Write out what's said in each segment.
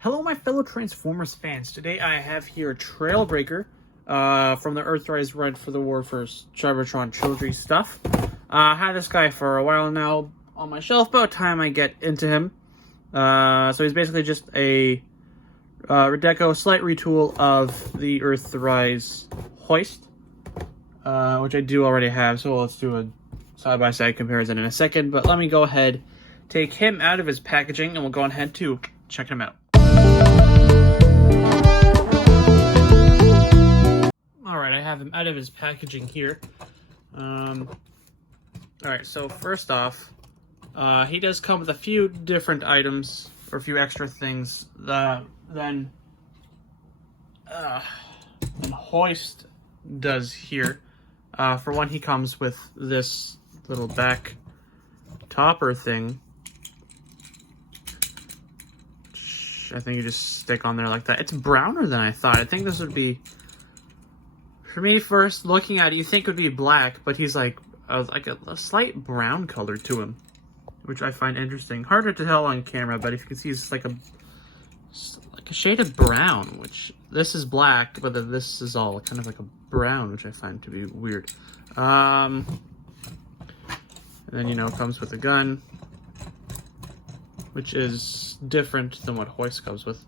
Hello, my fellow Transformers fans. Today I have here Trailbreaker from the Earthrise Red for the War for Cybertron Trilogy stuff. I had this guy for a while now on my shelf. About time I get into him. So he's basically just a Redeco slight retool of the Earthrise hoist, which I do already have. So let's do a side-by-side comparison in a second. But let me go ahead, take him out of his packaging, and we'll go ahead to check him out. Alright, I have him out of his packaging here. Alright, so first off, he does come with a few different items, or a few extra things, than Hoist does here. For one, he comes with this little back topper thing. I think you just stick on there like that. It's browner than I thought. I think this would be, for me, first looking at it, you think it would be black, but he's like a slight brown color to him, which I find interesting. Harder to tell on camera, but if you can see, it's like a shade of brown, which this is black, but then this is all kind of like a brown, which I find to be weird. And then, you know, comes with a gun, which is different than what Hoist comes with.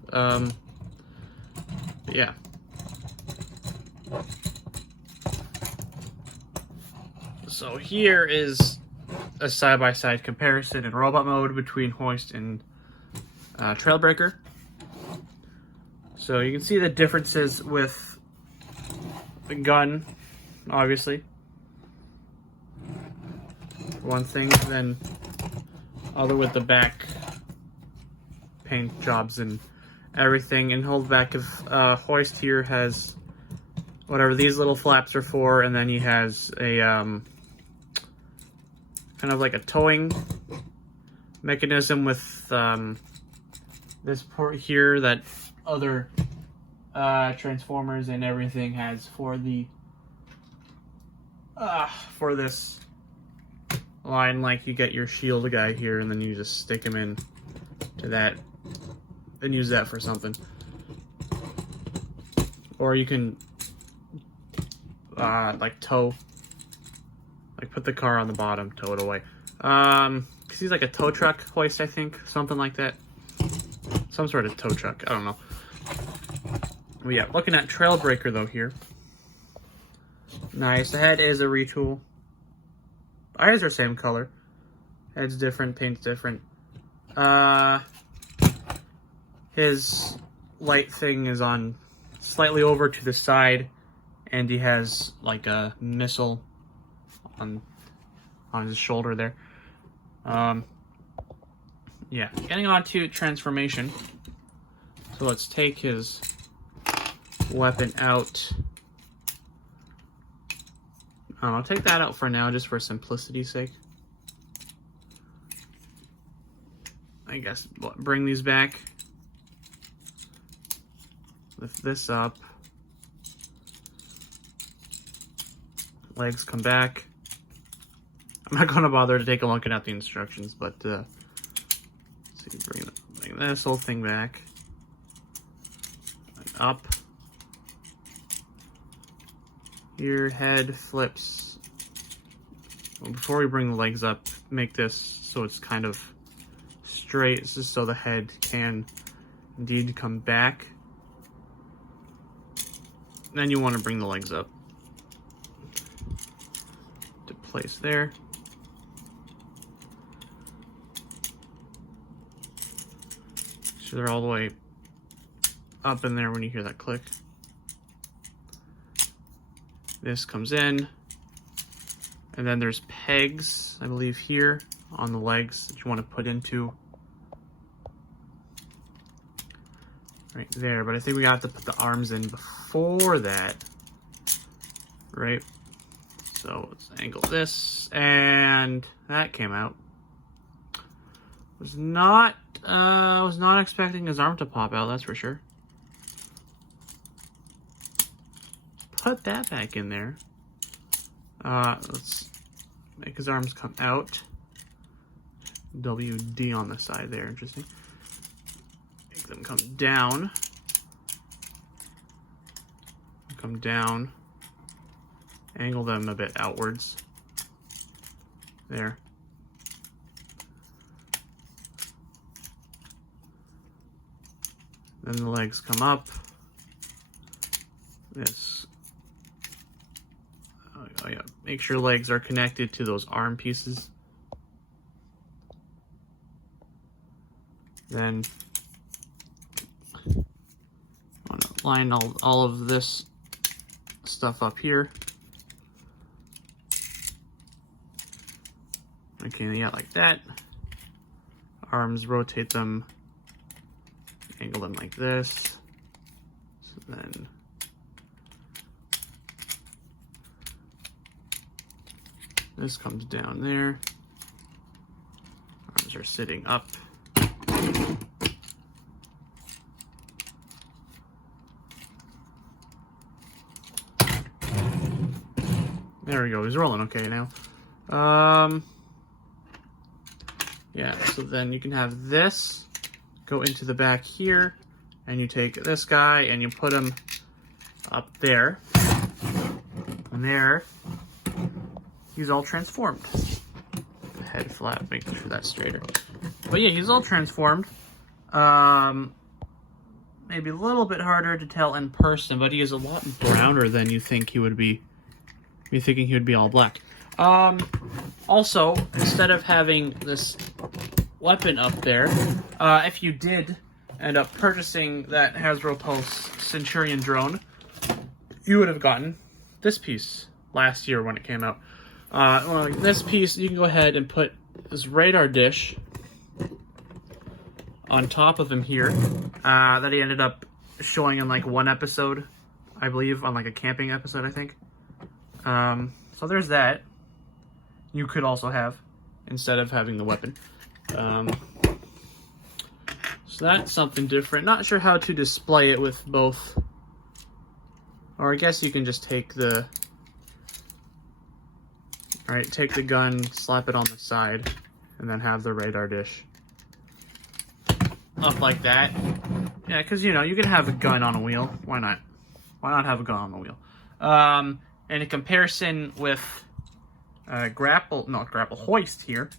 Yeah. So here is a side-by-side comparison in robot mode between Hoist and Trailbreaker. So you can see the differences with the gun, obviously. One thing, then other with the back paint jobs and everything. And hold back of Hoist here has whatever these little flaps are for, and then he has a kind of like a towing mechanism with this port here that other Transformers and everything has for the for this line. Like, you get your shield guy here, and then you just stick him in to that and use that for something. Or you can like tow, like put the car on the bottom, tow it away. He's like a tow truck Hoist, I think, something like that. Some sort of tow truck, I don't know. But yeah, looking at Trailbreaker though here. Nice, the head is a retool. Eyes are same color. Head's different, paint's different. His light thing is on slightly over to the side, and he has like a missile on his shoulder there. Yeah, getting on to transformation. So let's take his weapon out. I'll take that out for now, just for simplicity's sake. I guess bring these back. Lift this up. Legs come back. I'm not going to bother to take a look at the instructions, but let's see, bring this whole thing back. And up. Your head flips. Well, before we bring the legs up, make this so it's kind of straight. This is so the head can indeed come back. Then you want to bring the legs up to place there. So they're all the way up in there when you hear that click. This comes in, and then there's pegs, I believe, here on the legs that you want to put into right there. But I think we have to put the arms in before that, right? So let's angle this, and that came out. Was not expecting his arm to pop out, that's for sure. Put that back in there. Let's make his arms come out. WD on the side there, interesting. Make them come down. Come down. Angle them a bit outwards. There. Then the legs come up. This. Oh yeah. Make sure legs are connected to those arm pieces. Then I want to line all of this stuff up here. Okay, yeah, like that. Arms, rotate them, angle them like this. So then this comes down there. Arms are sitting up. There we go, he's rolling okay now. Yeah, so then you can have this go into the back here, and you take this guy and you put him up there. And there, he's all transformed. Head flat, making sure that's straighter. But yeah, he's all transformed. Maybe a little bit harder to tell in person, but he is a lot browner than you think he would be. You're thinking he would be all black. Also, instead of having this weapon up there, if you did end up purchasing that Hasbro Pulse Centurion drone, you would have gotten this piece last year when it came out. Well, this piece, you can go ahead and put this radar dish on top of him here, that he ended up showing in like one episode, I believe, on like a camping episode, I think. So there's that. You could also have, instead of having the weapon. So that's something different. Not sure how to display it with both. Or I guess you can just take the... Alright, take the gun, slap it on the side, and then have the radar dish up like that. Yeah, because, you know, you can have a gun on a wheel. Why not? Why not have a gun on the wheel? And in comparison with grapple hoist here,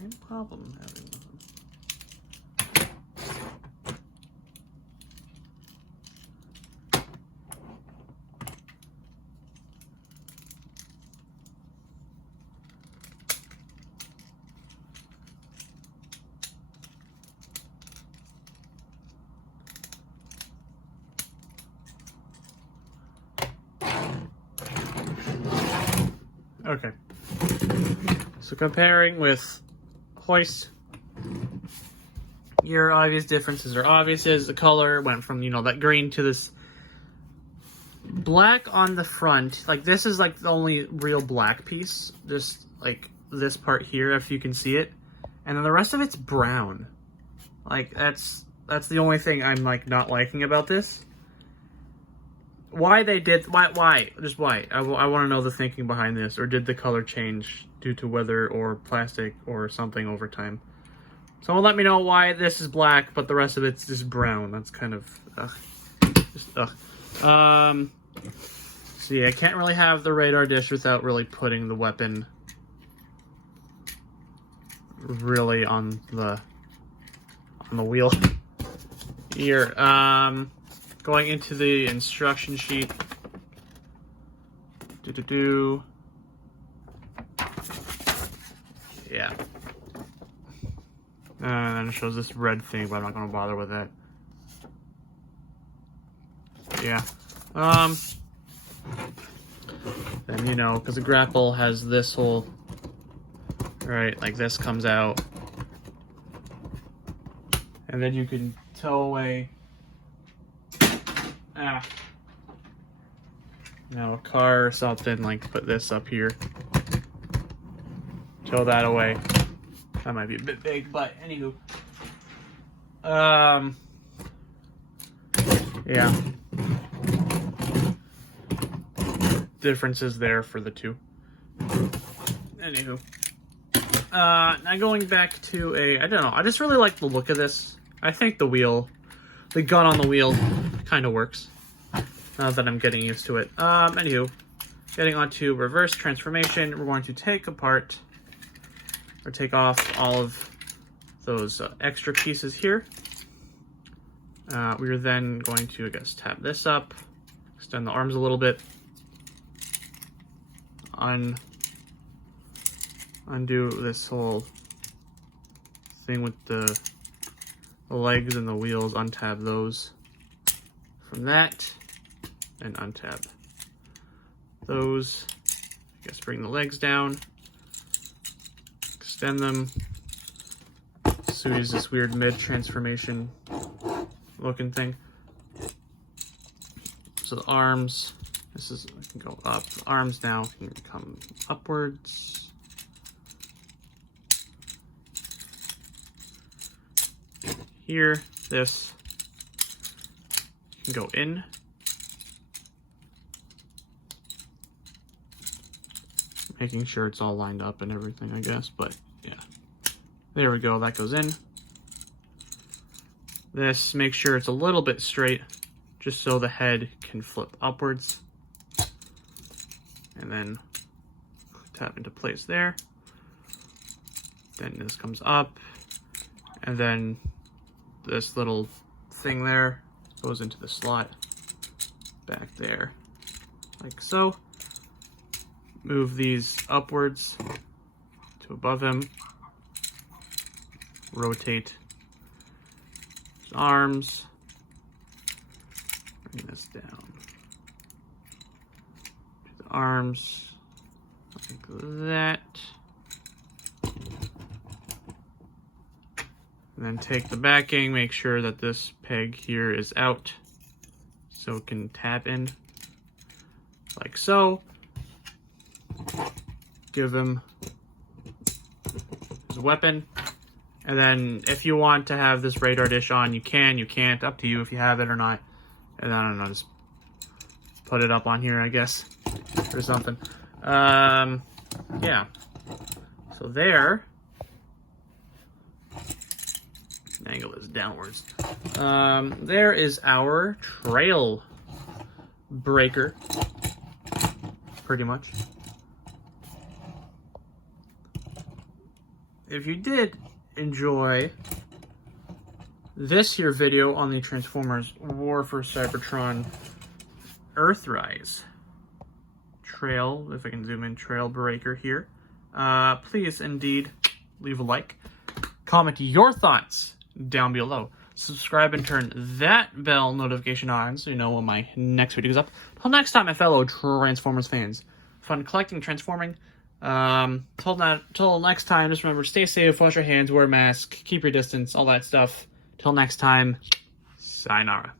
Same problem I'm having with them. Okay, so comparing with hoist, your obvious differences are obvious. As the color went from, you know, that green to this black on the front. Like, this is like the only real black piece, just like this part here, if you can see it, and then the rest of it's brown. Like, that's the only thing I'm like not liking about this. Why they did, why? Just why? I want to know the thinking behind this. Or did the color change due to weather or plastic or something over time? Someone let me know why this is black, but the rest of it's just brown. That's kind of, so yeah, I can't really have the radar dish without really putting the weapon really on the wheel here. Going into the instruction sheet. Yeah. And then it shows this red thing, but I'm not going to bother with that. Yeah. Then, you know, because the grapple has this whole, right, like this comes out. And then you can tow away, you know, a car or something, like put this up here. Tow that away. That might be a bit big, but anywho. Yeah. Differences there for the two. Anywho. Now going back to I don't know, I just really like the look of this. I think the gun on the wheel kind of works. Now that I'm getting used to it. Anywho, getting onto reverse transformation, we're going to take apart or take off all of those extra pieces here. We're then going to, I guess, tap this up, extend the arms a little bit, undo this whole thing with the legs and the wheels, untab those from that, and untab those. I guess bring the legs down, extend them. So use this weird mid-transformation looking thing. So the arms, I can go up. The arms now can come upwards. Here, this can go in. Making sure it's all lined up and everything, I guess, but yeah. There we go, that goes in. This, make sure it's a little bit straight, just so the head can flip upwards. And then tap into place there. Then this comes up, and then this little thing there goes into the slot back there, like so. Move these upwards to above him. Rotate his arms. Bring this down to the arms, like that. And then take the backing, make sure that this peg here is out so it can tap in, like so. Give him his weapon. And then if you want to have this radar dish on, you can, you can't, up to you if you have it or not. And I don't know, just put it up on here, I guess, or something. Yeah. So there, angle is downwards. There is our trail breaker, pretty much. if you did enjoy this here video on the Transformers War for Cybertron Earthrise trail, if I can zoom in, Trailbreaker here, please indeed leave a like, comment your thoughts down below, subscribe and turn that bell notification on so you know when my next video goes up. Till next time, my fellow Transformers fans, fun collecting, transforming. Till next time, just remember, stay safe, wash your hands, wear a mask, keep your distance, all that stuff. Till next time, sayonara.